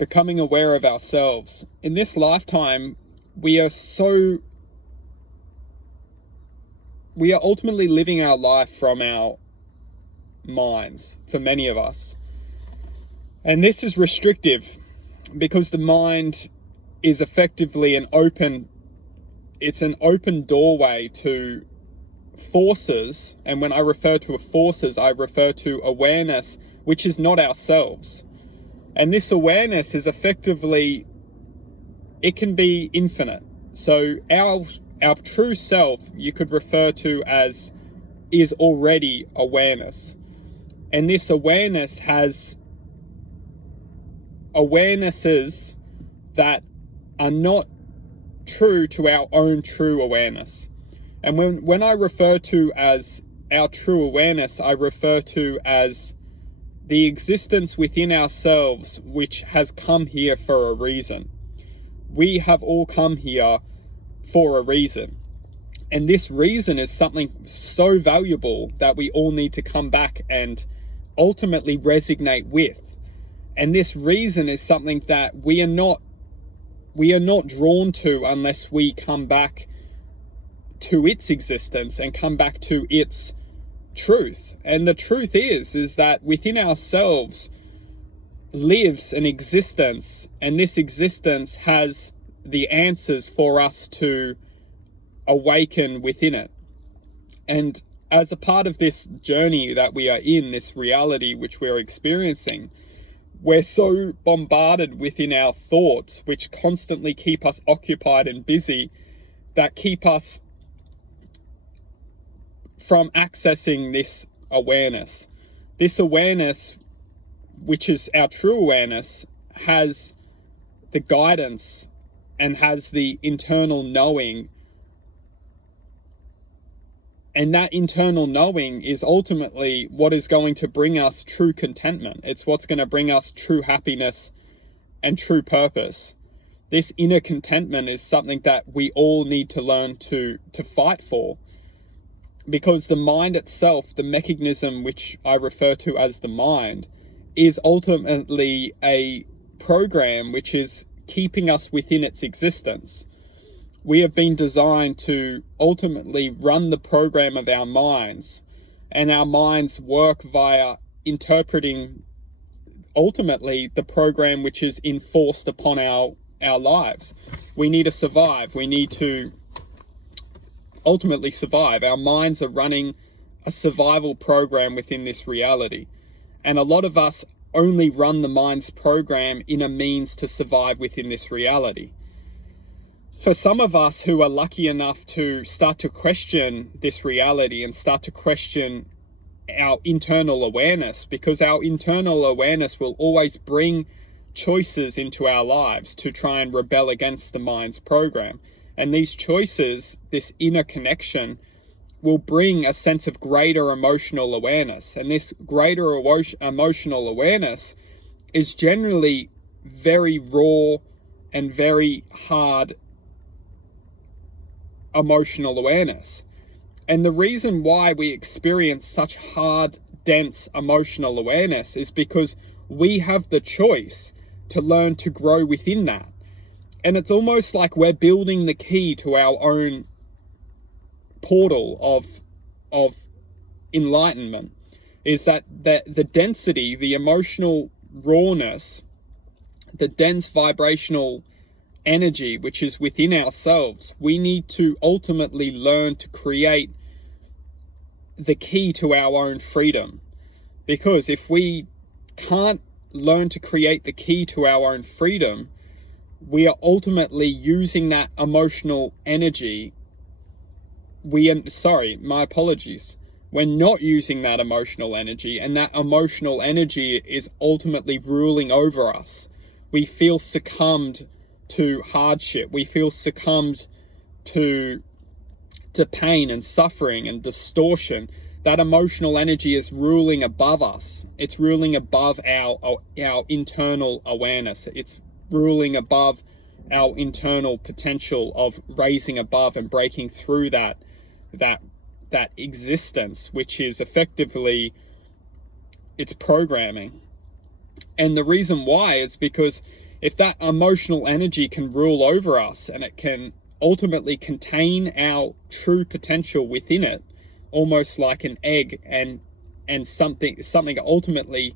becoming aware of ourselves. In this lifetime, we are ultimately living our life from our minds, for many of us. And this is restrictive because the mind is effectively an open doorway to forces. And when I refer to forces, I refer to awareness, which is not ourselves. And this awareness is effectively, it can be infinite. So our true self, you could refer to as, is already awareness. And this awareness has awarenesses that are not true to our own true awareness. And when I refer to as our true awareness, I refer to as the existence within ourselves, which has come here for a reason. We have all come here for a reason. And this reason is something so valuable that we all need to come back and ultimately resonate with. And this reason is something that we are not drawn to unless we come back to its existence and come back to its truth. And the truth is that within ourselves lives an existence, and this existence has the answers for us to awaken within it. And as a part of this journey that we are in, this reality which we are experiencing, we're so bombarded within our thoughts, which constantly keep us occupied and busy, that keep us from accessing this awareness. This awareness, which is our true awareness, has the guidance and has the internal knowing. And that internal knowing is ultimately what is going to bring us true contentment. It's what's going to bring us true happiness and true purpose. This inner contentment is something that we all need to learn to fight for. Because the mind itself, the mechanism which I refer to as the mind, is ultimately a program which is keeping us within its existence. We have been designed to ultimately run the program of our minds, and our minds work via interpreting ultimately the program which is enforced upon our lives. We need to survive. We need to ultimately survive. Our minds are running a survival program within this reality. And a lot of us only run the mind's program in a means to survive within this reality. For some of us who are lucky enough to start to question this reality and start to question our internal awareness, because our internal awareness will always bring choices into our lives to try and rebel against the mind's program. And these choices, this inner connection, will bring a sense of greater emotional awareness. And this greater emotional awareness is generally very raw and very hard emotional awareness. And the reason why we experience such hard, dense emotional awareness is because we have the choice to learn to grow within that. And it's almost like we're building the key to our own portal of enlightenment. Is that the density, the emotional rawness, the dense vibrational energy which is within ourselves, we need to ultimately learn to create the key to our own freedom. Because if we can't learn to create the key to our own freedom, we are ultimately using that emotional energy. My apologies. We're not using that emotional energy, and that emotional energy is ultimately ruling over us. We feel succumbed to hardship. We feel succumbed to pain and suffering and distortion. That emotional energy is ruling above us. It's ruling above our internal awareness. It's ruling above our internal potential of raising above and breaking through that existence, which is effectively its programming. And the reason why is because if that emotional energy can rule over us and it can ultimately contain our true potential within it, almost like an egg, and something ultimately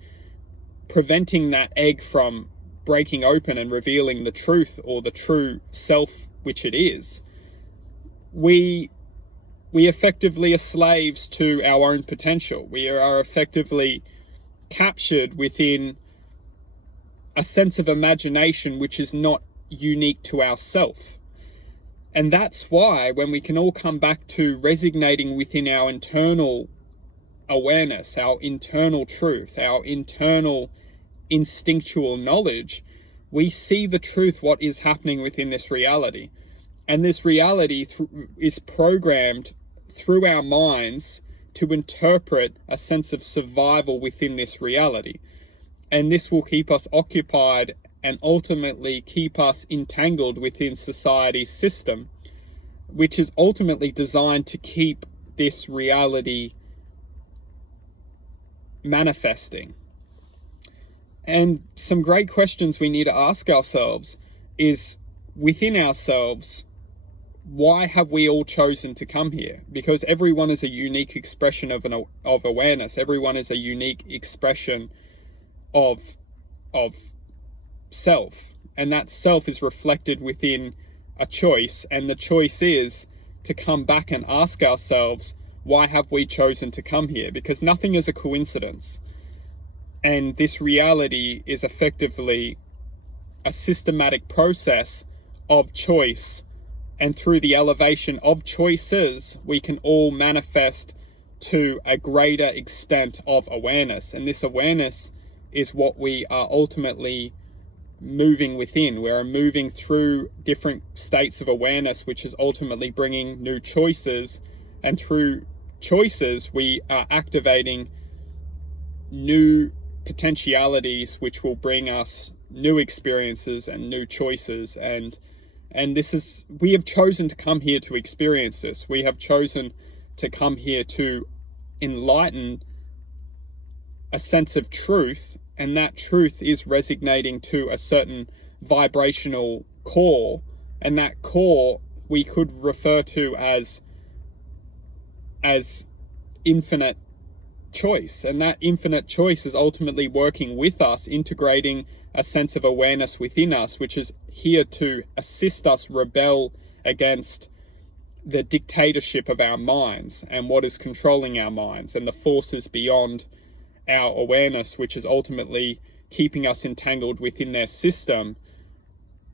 preventing that egg from breaking open and revealing the truth, or the true self which it is, we effectively are slaves to our own potential. We are effectively captured within a sense of imagination which is not unique to ourself. And that's why when we can all come back to resonating within our internal awareness, our internal truth, our internal instinctual knowledge, we see the truth, what is happening within this reality. And this reality is programmed through our minds to interpret a sense of survival within this reality. And this will keep us occupied and ultimately keep us entangled within society's system, which is ultimately designed to keep this reality manifesting. And some great questions we need to ask ourselves is, within ourselves, why have we all chosen to come here? Because everyone is a unique expression of awareness. Everyone is a unique expression of self, and that self is reflected within a choice, and the choice is to come back and ask ourselves, why have we chosen to come here? Because nothing is a coincidence, and this reality is effectively a systematic process of choice, and through the elevation of choices we can all manifest to a greater extent of awareness. And this awareness is what we are ultimately moving within. We are moving through different states of awareness, which is ultimately bringing new choices, and through choices we are activating new potentialities which will bring us new experiences and new choices. And this is, we have chosen to come here to experience this. We have chosen to come here to enlighten a sense of truth, and that truth is resonating to a certain vibrational core, and that core we could refer to as infinite choice. And that infinite choice is ultimately working with us, integrating a sense of awareness within us, which is here to assist us rebel against the dictatorship of our minds and what is controlling our minds and the forces beyond our awareness, which is ultimately keeping us entangled within their system.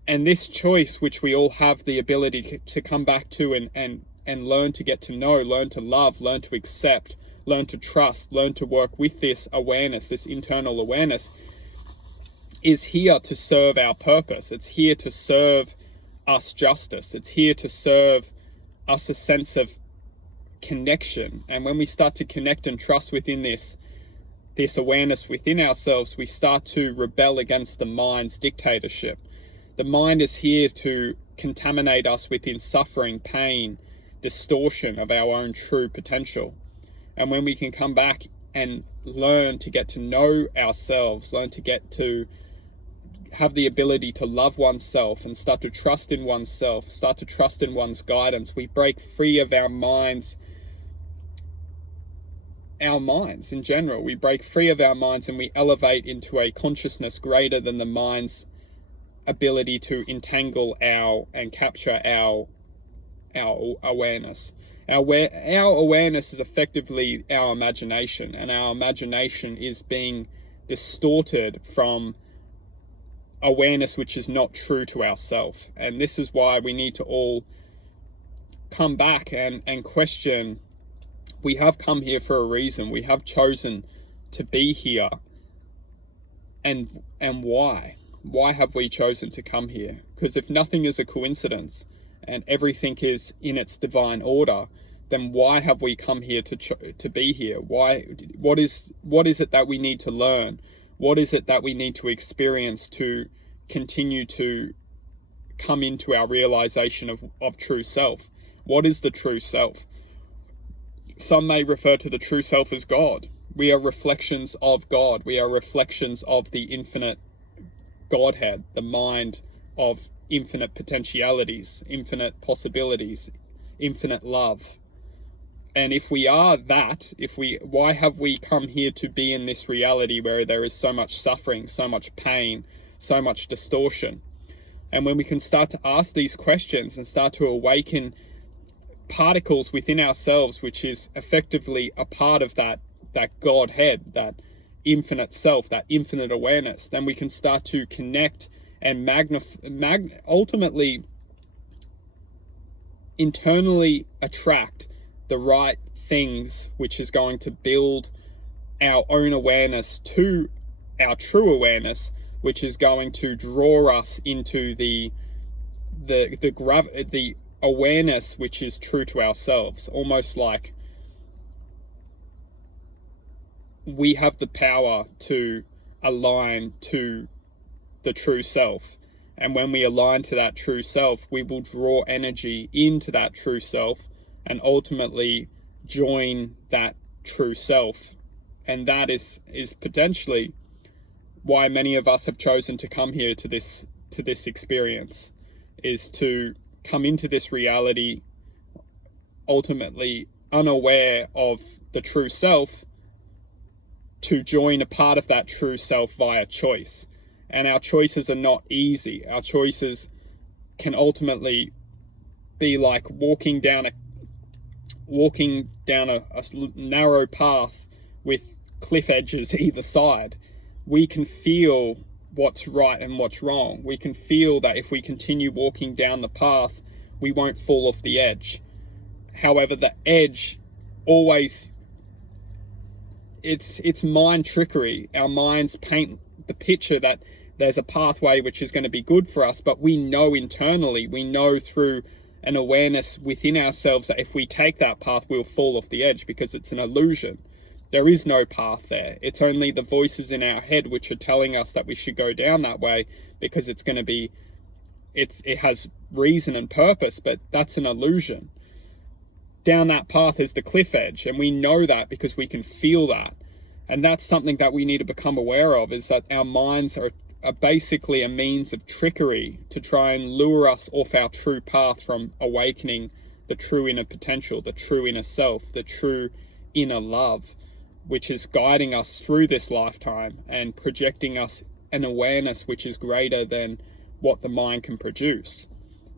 And this choice, which we all have the ability to come back to and learn to get to know, learn to love, learn to accept, learn to trust, learn to work with this awareness, this internal awareness, is here to serve our purpose. It's here to serve us justice. It's here to serve us a sense of connection. And when we start to connect and trust within this awareness within ourselves, we start to rebel against the mind's dictatorship. The mind is here to contaminate us within suffering, pain, distortion of our own true potential. And when we can come back and learn to get to know ourselves, learn to get to have the ability to love oneself and start to trust in oneself, start to trust in one's guidance, we break free of our minds in general. We break free of our minds and we elevate into a consciousness greater than the mind's ability to entangle and capture our awareness. Our awareness is effectively our imagination, and our imagination is being distorted from awareness which is not true to ourself. And this is why we need to all come back and question, we have come here for a reason. We have chosen to be here. And why? Why have we chosen to come here? Because if nothing is a coincidence and everything is in its divine order, then why have we come here to be here? Why? What is it that we need to learn? What is it that we need to experience to continue to come into our realization of true self? What is the true self? Some may refer to the true self as God. We are reflections of God. We are reflections of the infinite Godhead, the mind of infinite potentialities, infinite possibilities, infinite love. And if we are that, why have we come here to be in this reality where there is so much suffering, so much pain, so much distortion? And when we can start to ask these questions and start to awaken particles within ourselves, which is effectively a part of that Godhead, that infinite self, that infinite awareness, then we can start to connect and ultimately internally attract the right things, which is going to build our own awareness to our true awareness, which is going to draw us into the awareness which is true to ourselves. Almost like we have the power to align to the true self. And when we align to that true self, we will draw energy into that true self and ultimately join that true self. And that is potentially why many of us have chosen to come here to this experience, is to come into this reality ultimately unaware of the true self, to join a part of that true self via choice. And our choices are not easy. Our choices can ultimately be like walking down a narrow path with cliff edges either side. We can feel what's right and what's wrong. We can feel that if we continue walking down the path, we won't fall off the edge. However, the edge always, it's mind trickery. Our minds paint the picture that there's a pathway which is going to be good for us, but we know internally, we know through an awareness within ourselves that if we take that path, we'll fall off the edge, because it's an illusion. There is no path there. It's only the voices in our head which are telling us that we should go down that way, because it's going to be, it has reason and purpose, but that's an illusion. Down that path is the cliff edge, and we know that because we can feel that. And that's something that we need to become aware of, is that our minds are basically a means of trickery to try and lure us off our true path from awakening the true inner potential, the true inner self, the true inner love, which is guiding us through this lifetime and projecting us an awareness which is greater than what the mind can produce.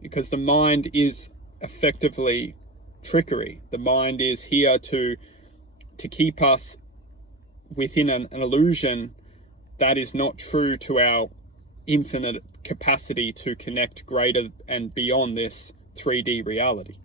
Because the mind is effectively trickery. The mind is here to keep us within an illusion that is not true to our infinite capacity to connect greater and beyond this 3D reality.